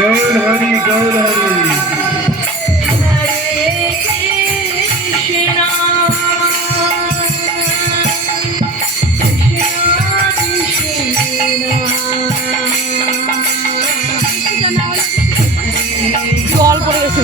गौर हरि गौर हरि। জল পড়ে গেছে।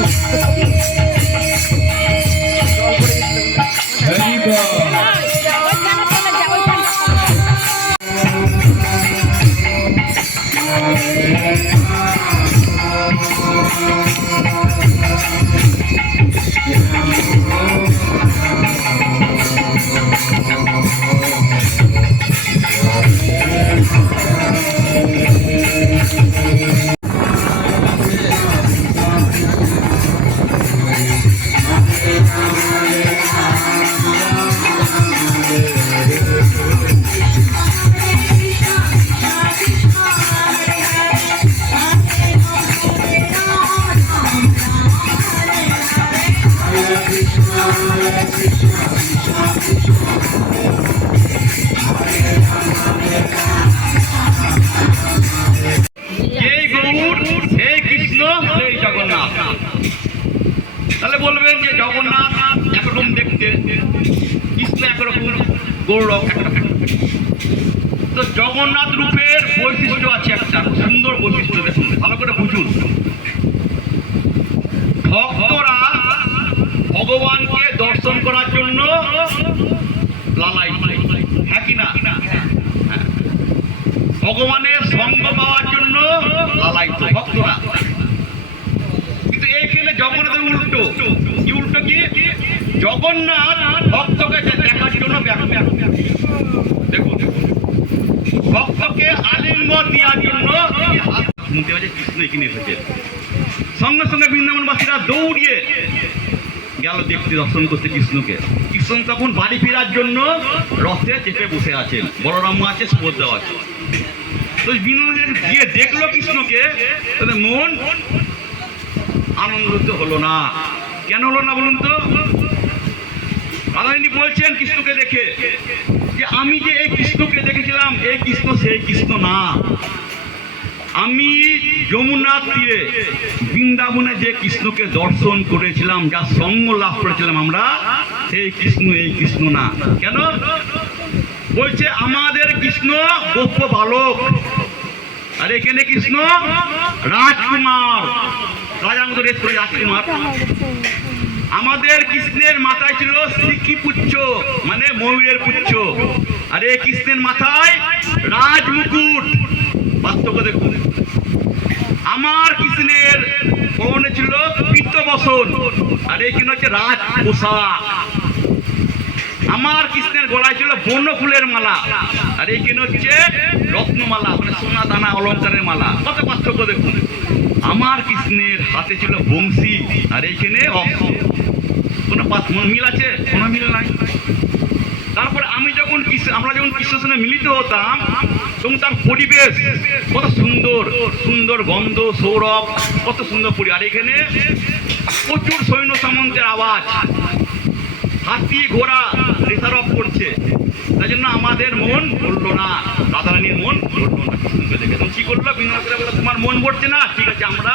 তাহলে বলবেন যে জগন্নাথ একরকম দেখতে, কৃষ্ণ একরকম, গৌর একরকম। তো জগন্নাথ রূপের বৈশিষ্ট্য আছে একটা সুন্দর বৈশিষ্ট্য, দেখুন ভালো করে বুঝুন। ভক্তরা ভগবানকে দর্শন করার জন্য লালাই, হ্যাঁ কি না? ভগবানের সঙ্গ পাওয়ার জন্য লালায়িত ভক্তরা। কিন্তু এইখানে জগন্নাথের উল্টো। কি উল্টো? কি জগন্নাথ ভক্তকে দেখার জন্য ব্যাকুল। দেখুন, ভক্তকে আলিঙ্গন দেওয়ার জন্য শুনতে হচ্ছে কৃষ্ণ এখানে এসেছে। সঙ্গে সঙ্গে বৃন্দাবনবাসীরা দৌড়িয়ে গেল দেখতে, দর্শন করতে কৃষ্ণকে। কৃষ্ণ তখন বাড়ি ফেরার জন্য রথে চেপে বসে আছেন, বলরাম আছে, সুভদ্রা আছে। তো বৃন্দাবন গিয়ে দেখলো কৃষ্ণকে, তাদের মন আনন্দিত হলো না। কেন হলো না বলুন তো? রাধারানী বলছেন কৃষ্ণকে দেখে যে আমি যে এই কৃষ্ণকে দেখেছিলাম, এই কৃষ্ণ সেই কৃষ্ণ না। আমি যমুনার তীরে বৃন্দাবনে যে কৃষ্ণকে দর্শন করেছিলাম, যা সঙ্গ লাভ করেছিলাম আমরা, সেই কৃষ্ণ এই কৃষ্ণ না। কেন বলছে? আমাদের কৃষ্ণ গোপ্য বালক, আর এখানে কৃষ্ণ রাজকুমার, রাজকুমার। আমাদের কৃষ্ণের মাথায় ছিল সিকিপুচ্ছ, মানে ময়ূরের পুচ্ছ, আর এই কৃষ্ণের মাথায় রাজমুকুট। পার্থক্য দেখুন। আমার কৃষ্ণের পরনে ছিল পিত্তবসন, আর এইখানে হচ্ছে রাজ পোশাক। আমার কৃষ্ণের গলায় ছিল বন্য ফুলের মালা, আর এইখানে হচ্ছে রত্নমালা, মানে সোনা দানা অলঙ্কারের মালা। কত পার্থক্য দেখুন। আমার কৃষ্ণের হাতে ছিল বংশী, আর এইখানে কোনো মিল আছে? কোনো মিল নাই। তারপরে আমরা যখন কৃষ্ণের সঙ্গে মিলিত হতাম, তখন তার পরিবেশ কত সুন্দর, সুন্দর গন্ধ, সৌরভ, কত সুন্দর পরি। আর এখানে প্রচুর সৈন্য সামন্তের আওয়াজ, হাতি ঘোড়া রেসারফ করছে। তাই জন্য আমাদের মন ভরলো না, রাধারানীর মন ভরলো না কৃষ্ণকে দেখে। তখন কি করলো? বৃন্দাবনে বলে তোমার মন ভরছে না, ঠিক আছে আমরা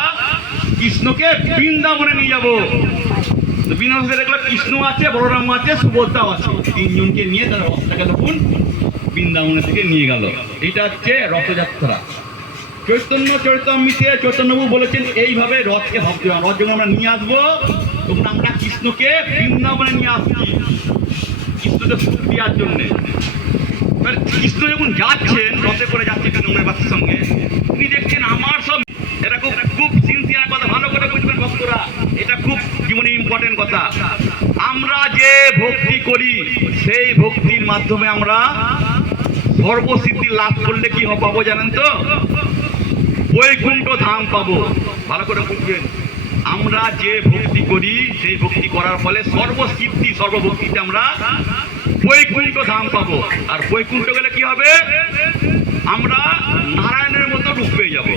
কৃষ্ণকে বৃন্দাবনে নিয়ে যাবো। বৃন্দাবনে দেখলো কৃষ্ণ আছে, বলরাম আছে, সুভদ্রাও আছে। তিনজনকে নিয়ে তারা রথটাকে তখন বৃন্দাবনে থেকে নিয়ে গেল। এটা হচ্ছে রথযাত্রা। চৈতন্য চরিতামৃতে চৈতন্যবাবু বলেছেন এইভাবে রথকে ভাবতে হবে। রথ যখন আমরা নিয়ে আসবো, তখন আমরা কৃষ্ণকে বৃন্দাবনে নিয়ে আসছি কৃষ্ণকে সুখ দেওয়ার জন্যে। কৃষ্ণ যখন যাচ্ছেন, রথে করে যাচ্ছেন বৃন্দাবনের সঙ্গে, তিনি দেখছেন আমার সব, এটা খুব সিনসিয়ার কথা, ভালো করে বুঝবেন ভক্তরা, এটা খুব জীবনে ইম্পর্টেন্ট কথা। আমরা যে ভক্তি করি, সেই ভক্তির মাধ্যমে আমরা সর্বসিদ্ধি লাভ করলে কি পাবো জানেন তো? বৈকুণ্ঠ ধাম পাবো। ভালো করে বুঝবেন, আমরা যে ভক্তি করি, সেই ভক্তি করার ফলে সর্বসিদ্ধি, সর্বভক্তিতে আমরা বৈকুণ্ঠ ধাম পাবো। আর বৈকুণ্ঠ গেলে কি হবে? আমরা নারায়ণের মতো রূপ পেয়ে যাবো।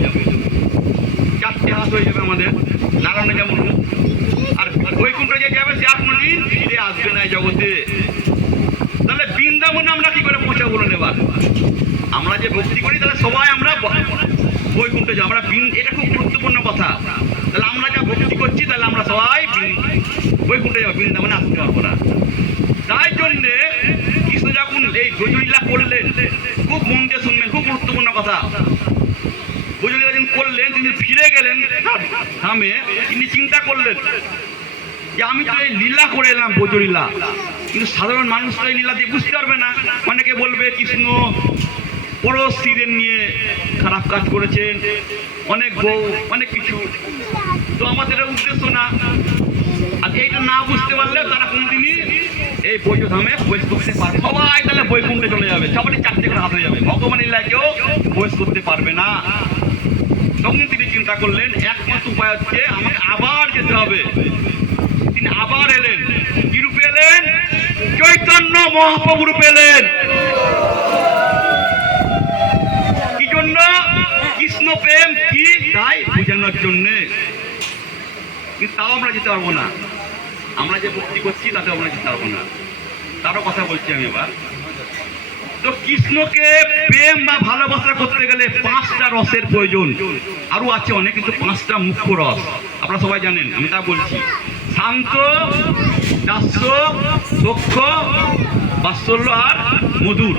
চারটে হাত হয়ে যাবে আমাদের, নারায়ণের যেমন রূপ। আর বৈকুণ্ঠ যে যাবে, সে আর কোনোদিন ফিরে আসবে না জগতে। তাহলে বৃন্দাবনে আমরা কি করে পৌঁছাবো বলুন? এবার আমরা যে ভক্তি করি, তাহলে সবাই আমরা বৈকুণ্ঠে যাবো আমরা। এটা খুব গুরুত্বপূর্ণ কথা। তাহলে আমরা যা ভক্তি করছি তাহলে আমরা সবাই বৈকুণ্ঠে যাবো, বৃন্দাবনে আসতে পারবো না। তাই জন্যে কৃষ্ণ যখন এই ব্রজলীলা করলেন, খুব মন দিয়ে শুনবেন, খুব গুরুত্বপূর্ণ কথা। ব্রজলীলা যখন করলেন তিনি ফিরে গেলেন ধামে, তিনি চিন্তা করলেন যে আমি তো এই লীলা করে এলাম ব্রজলীলা, কিন্তু সাধারণ মানুষ তো এই লীলা দিয়ে বুঝতে পারবে না। অনেকে বলবে কৃষ্ণ বড় স্ত্রীদের নিয়ে খারাপ কাজ করেছেন, অনেক বউ, অনেক কিছু, তো আমাদের উদ্দেশ্য না। আর এইটা না বুঝতে পারলে তারা কোনদিনই এই বৈকুণ্ঠধামে প্রবেশ করতে পারবে। সবাই তাহলে বৈকুণ্ঠে চলে যাবে, সবারই চারটে করে হাত হয়ে যাবে, ভগবানের লীলায় কেউ প্রবেশ করতে পারবে না। তখন তিনি চিন্তা করলেন একমাত্র উপায় হচ্ছে আমাকে আবার যেতে হবে। তিনি আবার এলেন, কি রূপে এলেন? চৈতন্য মহাপ্রভু রূপে এলেন। কি জন্য? কৃষ্ণ প্রেম কি তাই বোঝানোর জন্যে। কিন্তু তাও আমরা যেতে পারবো না, আমরা যে ভক্তি করছি তাতে আমরা যেতে পারবো না। তারও কথা বলছি আমি এবার। তো কৃষ্ণকে প্রেম বা ভালোবাসা করতে গেলে 5টা রসের প্রয়োজন। আরো আছে অনেক, কিন্তু 5টা মুখ্য রস আপনারা সবাই জানেন, আমি তা বলছি। শান্ত, দাস্য, সখ্য, বাৎসল্য আর মধুর।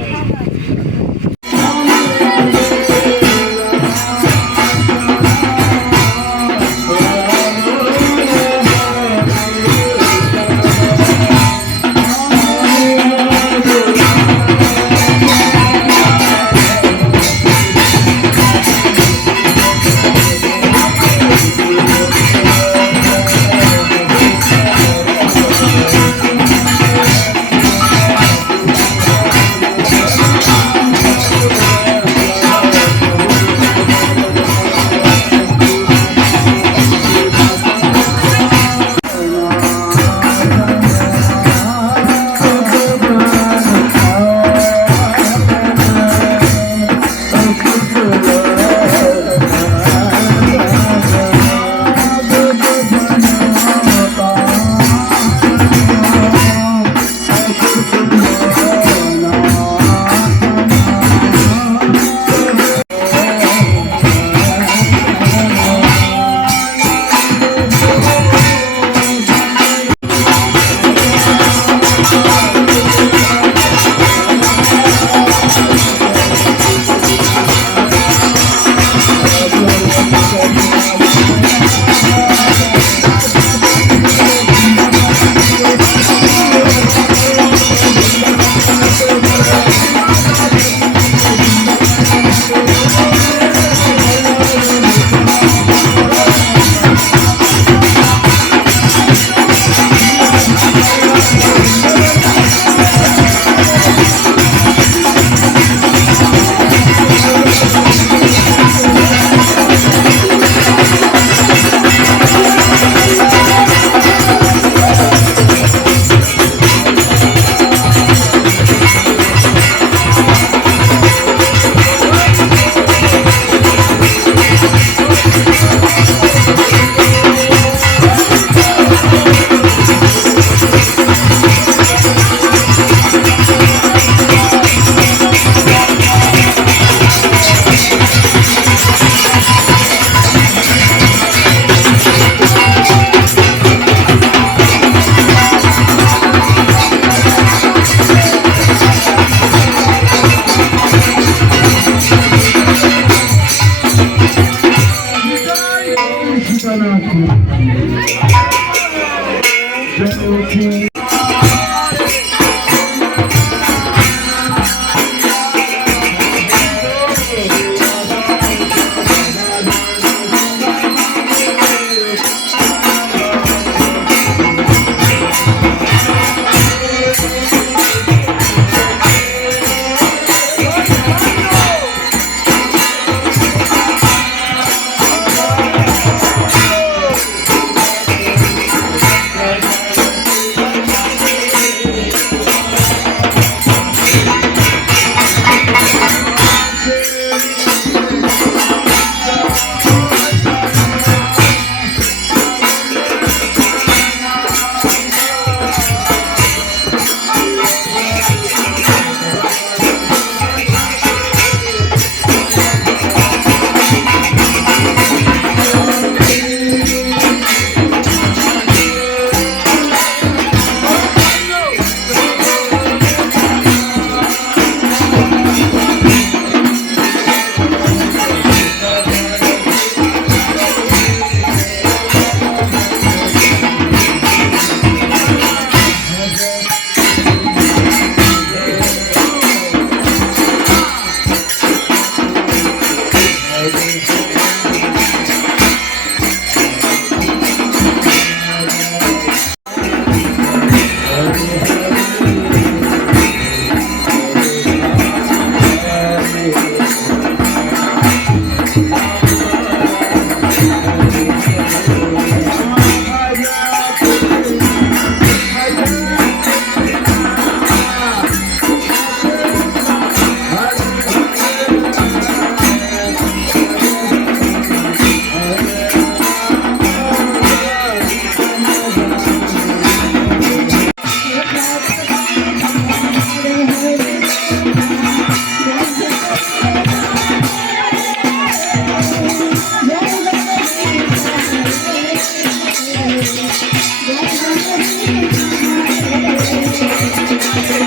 Thank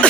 you.